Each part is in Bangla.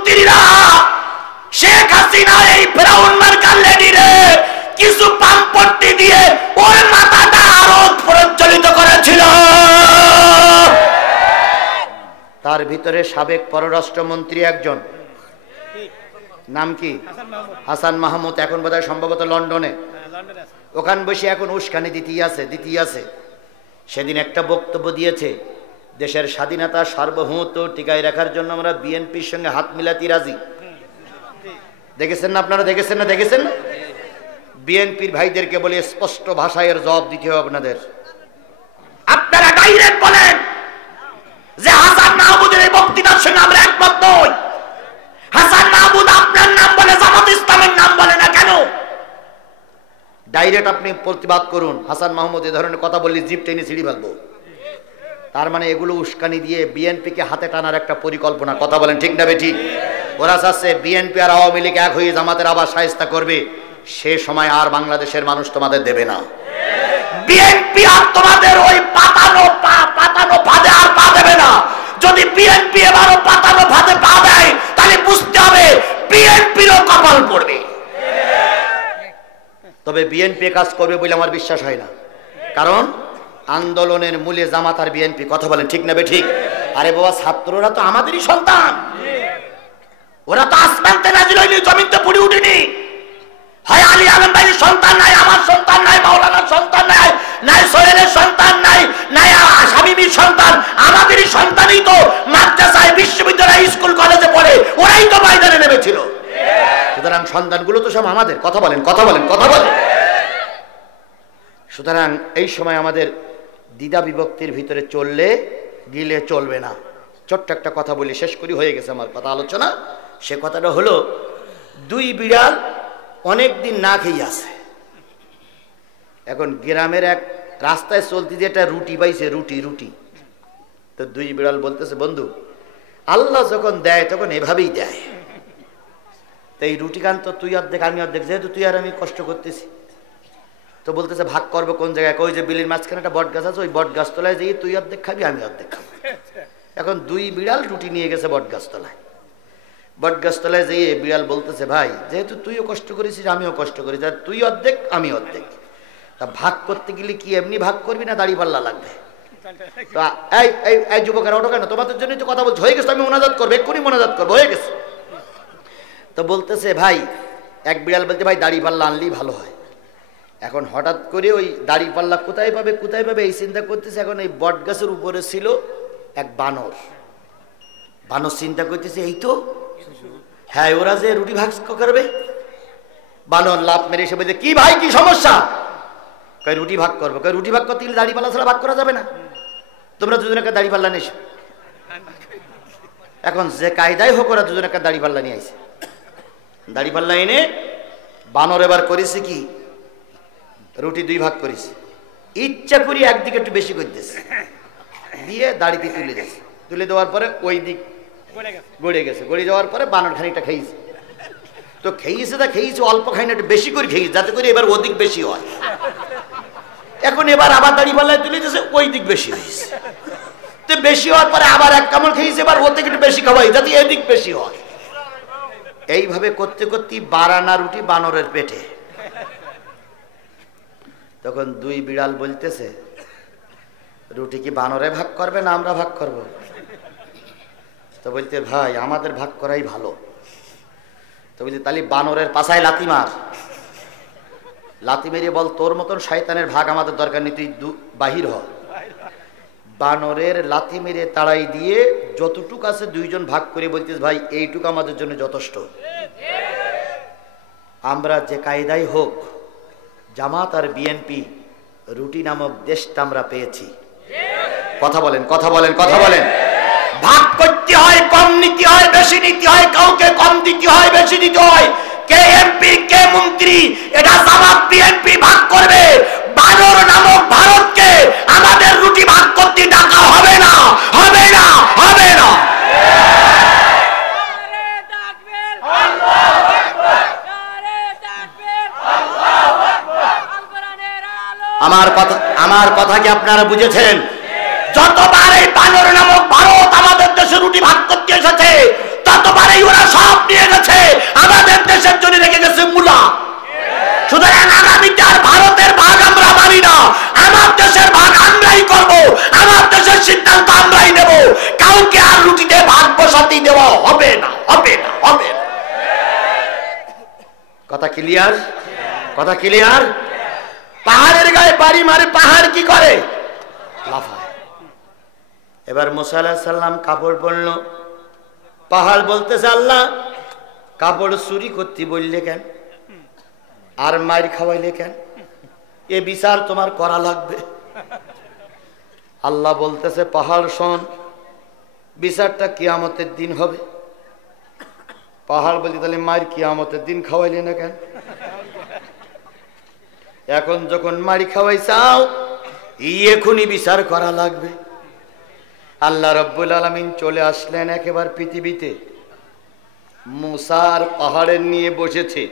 মন্ত্রীরা শেখ হাসিনা এই ফেরাউন মার্কার লেডিরে কিছু পাম্পট্টি দিয়ে ওর মাথাটা আরো প্রজ্বলিত করেছিল। তার ভিতরে সাবেক পররাষ্ট্রমন্ত্রী একজন, নাম কি? হাসান মাহমুদ। এখন বোধহয় সম্ভবত লন্ডনে, ওখানে বসে এখন উস্কানি দিতেই আছে। সেদিন একটা বক্তব্য দিয়েছে, দেশের স্বাধীনতা সার্বভৌমত্ব টিকায় রাখার জন্য আমরা বিএনপির সঙ্গে হাত মিলাতে রাজি। দেখেছেন না আপনারা? দেখেছেন না? বিএনপির ভাইদেরকে বলে স্পষ্ট ভাষায় এর জবাব দিতে হবে আপনাদের। আপনারা ডাইরেক্ট বলেন যে হাসান মাহমুদের এই বক্তৃতার সঙ্গে আমরা একমত নই। হাসান মাহমুদ আপনার নাম বলে, জামাত ইসলামের নাম বলে না কেন? ডাইরেক্ট আপনি প্রতিবাদ করুন। হাসান মাহমুদ এই ধরনের কথা বললে জিপ টেনে ছিঁড়ি ফেলবো। তার মানে এগুলো উস্কানি দিয়ে বিএনপিকে হাতে টানার একটা পরিকল্পনা। কথা বলেন ঠিক না বেঠিক? ওরা চাচ্ছে বিএনপি আর আওয়ামী লীগ এক হয়ে জামাতের আবার শায়েস্তা করবে। সে সময় আর বাংলাদেশের মানুষ তোমাদের দেবে না। বিএনপি আর তোমাদের ওই পাতানো ফাঁদে আর পা দেবে না। যদি বিএনপি এবারও পাতানো ফাঁদে পা দেয় তাহলে বুঝতে হবে বিএনপিরও কপাল পড়বে। তবে বিএনপি কাজ করবে বলে আমার বিশ্বাস হয় না, কারণ আন্দোলনের মূলে জামাত আর বিএনপি। কথা বলেন ঠিক না বেঠিক? আরে বাবা, ছাত্ররা তো আমাদেরই সন্তান। ওরা তো আসমানতে নাজিল হয়নি, জমিনতে পড়ে উঠেনি। হয় আলী আলম ভাইয়ের সন্তান নাই, আমার সন্তান নাই, মাওলানার সন্তান নাই সোহেলের সন্তান নাই শামীমির সন্তান। আমাদেরই সন্তানই তো মাদ্রাসায়, বিশ্ববিদ্যালয়, স্কুল, কলেজে পড়ে। ওরাই তো ময়দানে নেমেছিল। সুতরাং সন্তানগুলো তো সব আমাদের। কথা বলেন। সুতরাং এই সময় আমাদের দ্বিধা বিভক্তির ভিতরে গিলে চলবে না। ছোট্ট একটা কথা বলি, শেষ করি, হয়ে গেছে আমার কথা আলোচনা। সে কথাটা হলো, দুই বিড়াল অনেক দিন না খেয়ে আছে। এখন গ্রামের এক রাস্তায় চলতে যে একটা রুটি পাইছে, রুটি। তো দুই বিড়াল বলতেছে, বন্ধু, আল্লাহ যখন দেয় তখন এভাবেই দেয়। তো এই রুটি খান তো তুই অর্ধেক আমি অর্ধেক, যেহেতু তুই আর আমি কষ্ট করতেছি। তো বলতেছে ভাগ করবো কোন জায়গায়? ওই যে বিলের মাঝখানে একটা বট গাছ আছে, ওই বট গাছ তলায় যেয়ে তুই অর্ধেক খাবি, আমি অর্ধেক খাবো। এখন দুই বিড়াল রুটি নিয়ে গেছে বট গাছ তলায়। বট গাছ তলায় যেয়ে বিড়াল বলতেছে, ভাই, যেহেতু তুইও কষ্ট করেছিস আমিও কষ্ট করেছি, আর তুই অর্ধেক আমি অর্ধেক, তা ভাগ করতে গেলে কি এমনি ভাগ করবি না দাড়ি পাল্লা লাগবে? এই যুবকেরা ওঠো কেন? তোমাদের জন্যই তো কথা বলছি। হয়ে গেছে, আমি মোনাজাত করবো, এক্ষুনি মোনাজাত করবো, হয়ে গেছে। তো বলতেছে, ভাই, এক বিড়াল বলতে, ভাই, দাড়ি পাল্লা আনলেই ভালো হয়। এখন হঠাৎ করে ওই দাড়ি পাল্লা কোথায় পাবে এই চিন্তা করতেছে। এখন এই বট গাছের উপরে ছিল এক বানর চিন্তা করতেছে, এই তো হ্যাঁ, ওরা যে রুটি ভাগ করবে। বানর লাফ মেরে এসে বলছে, কি ভাই, কি সমস্যা? কয় রুটি ভাগ করবো। কয় রুটি ভাগ করতে গেলে দাড়ি পাল্লা ছাড়া ভাগ করা যাবে না, তোমরা দুজনে একটা দাড়ি পাল্লা নিয়ে এসো। এখন যে কায়দায় হোক ওরা দুজনে একটা দাড়ি পাল্লা নিয়ে আসে। দাড়ি পাল্লা এনে বানর এবার করেছে কি, রুটি দুই ভাগ করেছে। ইচ্ছা করি একদিকে একটু বেশি করতেছে, দিয়ে দাড়িতে তুলে দিয়েছে। তুলে দেওয়ার পরে ওই দিক গড়ে গেছে। গড়ে যাওয়ার পরে বানর খানিকটা খেয়েছে। তো খেয়েছে অল্প খাইনি, একটু বেশি করে খেয়েছে, যাতে করে এবার ওদিক বেশি হয়। এখন এবার আবার দাড়ি পাল্লায় তুলে দিয়েছে, ওই দিক বেশি হয়েছে। তো বেশি হওয়ার পরে আবার এক কামড় খেয়েছে, এবার ওর থেকে একটু বেশি খাওয়াই, যাতে এদিক বেশি হয়। এইভাবে করতে করতে 12 আনা রুটি বানরের পেটে। তখন দুই বিড়াল বলতেছে, রুটি কি বানরে ভাগ করবে না আমরা ভাগ করব? তো বলতে, ভাই, আমাদের ভাগ করাই ভালো। তো বলতে, তাহলে বানরের পাছায় লাথি মার, লাথি মেরে বল, তোর মতন শয়তানের ভাগ আমাদের দরকার নেই, তুই বাহির হ। বানরের লাথি মেরে তাড়াই দিয়ে যতটুক আছে দুইজন ভাগ করে বলতিস, ভাই, এইটুকু আমাদের জন্য যথেষ্ট। আমরা যে কায়দায় হোক, জামাত আর বিএনপি রুটি নামক দেশটা আমরা পেয়েছি। কথা বলেন। ভাগ করতে হয়, কম নিতে হয়, বেশি নিতে হয়, কাউকে কম দিতে হয়, বেশি দিতে হয়। কে এমপি, কে মন্ত্রী, এটা জামাত বিএনপি ভাগ করবে। বানর নামক ভারতকে আমাদের রুটি ভাগ করতে ডাকা হবে না। আমার কথা কি আপনারা বুঝেছেন? যতবার এই বানর নামক ভারত আমাদের দেশে রুটি ভাগ করতে এসেছে, ততবারই ওরা শাস্তি দেওয়া হবে না, হবে না, হবে না। কথা ক্লিয়ার? কথা ক্লিয়ার? পাহাড়ের গায়ে বাড়ি মারে, পাহাড় কি করে? লাফায়। এবার মুসা আলাইহিস সালাম কাপড় পরল, পাহাড় বলতেছে আল্লাহ কাপড় চুরি করতে বললে কেন, আর মার খাওয়াইলে কেন, এ বিচার তোমার করা লাগবে। আল্লাহ বলতেছে পাহাড় শোন, বিচারটা কিয়ামতের দিন হবে। পাহাড় বলতে তাহলে মার কিয়ামতের দিন খাওয়াইলে না কেন? এখন যখন মারি খাওয়াই চাও, এখনই বিচার করা লাগবে। আল্লাহ রাব্বুল আলামিন চলে আসলেন একেবারে পৃথিবীতে, মুসার পাহাড়ের নিয়ে বসেছে।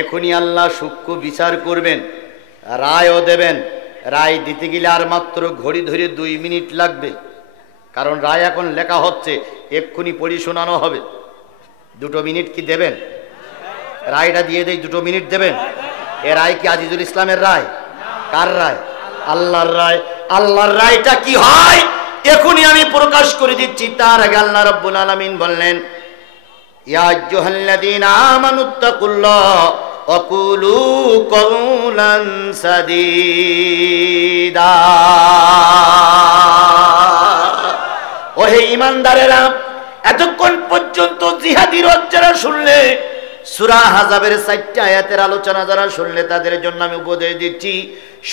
এখনই আল্লাহ সূক্ষ্ম বিচার করবেন, রায়ও দেবেন। রায় দিতে গেলে আর মাত্র ঘড়ি ধরে 2 মিনিট লাগবে, কারণ রায় এখন লেখা হচ্ছে, এক্ষুনি পড়ি শোনানো হবে। 2 মিনিট কি দেবেন? রায়টা দিয়ে দেই, 2 মিনিট দেবেন? এ রায় কি আজিজুল ইসলামের রায়? কার রায়? আল্লাহর রায়। আল্লাহর রায়টা কি হয় এখনই আমি প্রকাশ করে দিচ্ছি। তার আগে আল্লাহ রাব্বুল আলামিন বললেন, ইয়া আইয়ুহাল্লাযীনা আমানুত্তাকুল্লাহ ওয়া কুলু কওলান সাদীদা। ওহে ঈমানদারেরা, এতক্ষণ পর্যন্ত জিহাদি যারা শুনলে, সূরা আহজাবের 4টা আয়াতের আলোচনা যারা শুনলে, তাদের জন্য আমি উপদেশ দিচ্ছি,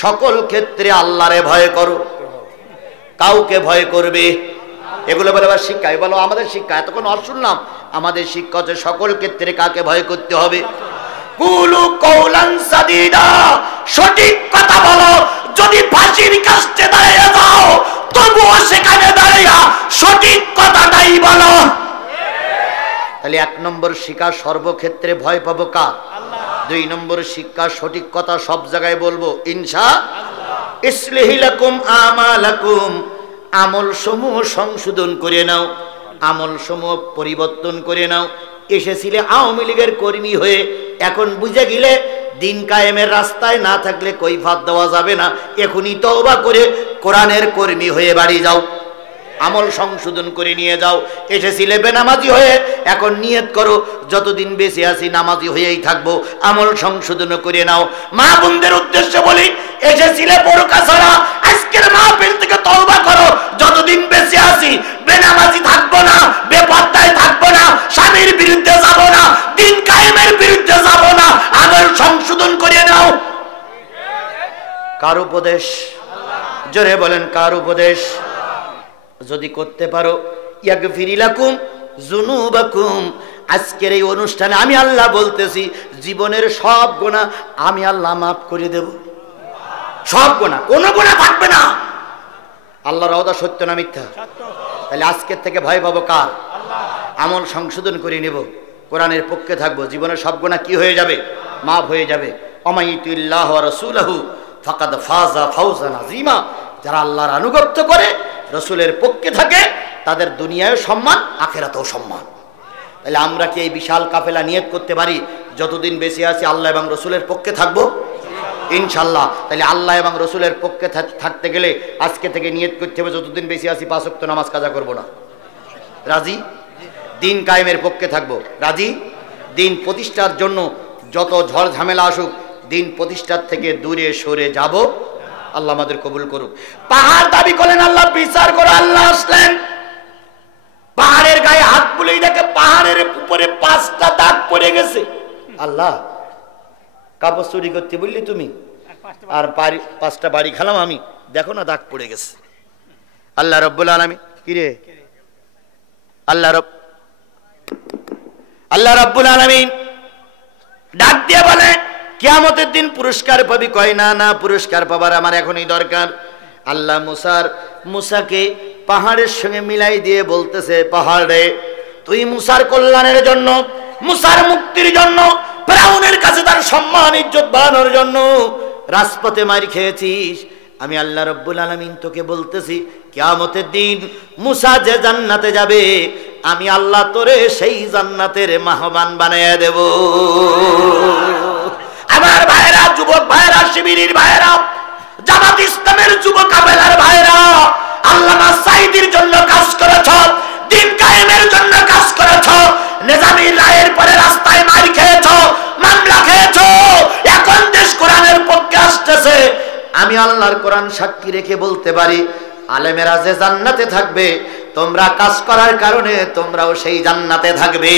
সকল ক্ষেত্রে আল্লাহরে ভয় করো। কাউকে ভয় করবে, এগুলো বলে আবার শিক্ষা। বলো আমাদের শিক্ষা, এতক্ষণ শুনলাম আমাদের শিক্ষা হচ্ছে সকল ক্ষেত্রে কাকে ভয় করতে হবে। কুলু কওলান সাদীদা, সঠিক কথা বলো। যদি ফাঁসির কাছে দাঁড়িয়ে যাও, তবুও সেখানে দাঁড়িয়ে সঠিক কথাটাই বলো। তাহলে 1 নম্বর শিক্ষা, সর্বক্ষেত্রে ভয় পাবো কার? আল্লাহ। 2 নম্বর শিক্ষা, সঠিক কথা সব জায়গায় বলবো ইনশাআল্লাহ। ইসলিহি লাকুম আমালাকুম, আমল সমূহ সংশোধন করে নাও, আমল সমূহ পরিবর্তন করে নাও। এসেছিলে আওয়ামী লীগের কর্মী হয়ে, এখন বুঝে গেলে দিন কায়েমের রাস্তায় না থাকলে কৈফাত দেওয়া যাবে না। এখনই তওবা করে কোরআনের কর্মী হয়ে বাড়ি যাও, আমল সংশোধন করে নিয়ে যাও। এসেছিলে বেনামাজি হয়ে, এখন নিয়ত করো যতদিন বেঁচে আছি নামাজি হয়েই থাকবো, আমল সংশোধন করে নাও। মা বোনদের উদ্দেশ্যে বলি, এসেছিলে বোরকা ছাড়া, আজকের মাহফিল থেকে তওবা করো, যতদিন বেঁচে আছি বেনামাজি থাকবো না, বেপরদায় থাকবো না, স্বামীর বিরুদ্ধে যাব না, দিন কায়েমের বিরুদ্ধে যাব না, আমল সংশোধন করে নাও। কার উপদেশ? জোরে বলেন কার উপদেশ? যদি করতে পারো, ইয়াগফিরি লাকুম যুনুবাকুম। আজকের এই অনুষ্ঠানে আমি আল্লাহ বলতেছি, জীবনের সব গুনাহ আমি আল্লাহ মাফ করে দেব। সব গুনাহ, কোনো গুনাহ থাকবে না। আল্লাহর ওয়াদা সত্য না মিথ্যা? তাহলে আজকের থেকে ভয় পাবো কার? আল্লাহ। আমল সংশোধন করে নেব, কোরআনের পক্ষে থাকবো, জীবনের সব গুনাহ কি হয়ে যাবে? মাফ হয়ে যাবে। ওমাইয়ুতিল্লাহ ওয়া রাসূলহু ফাকাদ ফাযা ফাওজান আযীমা। যারা আল্লাহর আনুগত্য করে, রসুলের পক্ষে থাকে, তাদের দুনিয়ায় সম্মান, আখিরাতেও সম্মান। তাহলে আমরা কি এই বিশাল কাফেলা নিয়ত করতে পারি, যতদিন বেঁচে আছি আল্লাহ এবং রসুলের পক্ষে থাকবো ইনশাআল্লাহ। তাহলে আল্লাহ এবং রসুলের পক্ষে থাকতে গেলে আজকে থেকে নিয়ত করতে হবে, যতদিন বেঁচে আছি 5 ওয়াক্ত নামাজ কাজা করব না। রাজি? দিন কায়েমের পক্ষে থাকবো, রাজি? দিন প্রতিষ্ঠার জন্য যত ঝড় ঝামেলা আসুক, দিন প্রতিষ্ঠার থেকে দূরে সরে যাব। আল্লাহ আমাদের কবুল করুক। পাহাড় দাবি করলেন আল্লাহ বিচার করে। আল্লাহ আসলেন, পাহাড়ের গায়ে হাত বুলেই দেখে পাহাড়ের উপরে 5টা দাগ পড়ে গেছে। আল্লাহ, কাপড় চুরি করতে বললি তুমি, আর 5টা বাড়ি খেলাম আমি, দেখো না দাগ পড়ে গেছে। আল্লাহ রাব্বুল আলামিন, কিরে আল্লাহ রাব্বুল আলামিন ডাক দিয়ে বলে, কিয়ামতের দিন পুরস্কার পাবি? কয় না না, পুরস্কার পাবার আমার এখনই দরকার। আল্লাহ মুসাকে পাহাড়ের সঙ্গে মিলাই দিয়ে বলতেছে, পাহাড় রে, তুই মুসার কল্যাণের জন্য, মুসার মুক্তির জন্য, ফিরআউনের কাছে তার সম্মান ইজ্জত বাড়ানোর জন্য রাজপথে মার খেয়েছিস। আমি আল্লাহ রাব্বুল আলামিন তোকে বলতেছি, কিয়ামতের দিন মুসা যে জান্নাতে যাবে, আমি আল্লাহ তোরে সেই জান্নাতের মেহমান বানিয়ে দেব। আমার ভাইরা, যুবক ভাইরা, শিবিরের ভাইরা, জামাত ইসলামের যুব কাফেলার ভাইরা, আল্লামা সাঈদীর জন্য কাজ করেছ, দিন কায়েমের জন্য নিজামী রায়ের পরে রাস্তায় মার খেয়েছো, মামলা খেয়েছো, এখন দেশ কোরআনের পক্ষে আসতেছে। আমি আল্লাহর কোরআন সাক্ষী রেখে বলতে পারি, আলেমেরা যে জান্নাতে থাকবে, তোমরা কাজ করার কারণে তোমরাও সেই জান্নাতে থাকবে।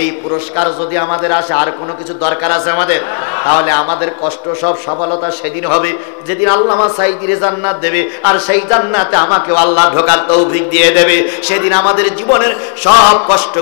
এই পুরস্কার যদি আমাদের আসে, আর কোনো কিছু দরকার আছে আমাদের? তাহলে আমাদের কষ্ট সব সফলতা সেদিন হবে যেদিন আল্লামা সাঈদীর জান্নাত দেবে, আর সেই জান্নাতে আমাকেও আল্লাহ ঢোকার তৌফিক দিয়ে দেবে। সেদিন আমাদের জীবনের সব কষ্ট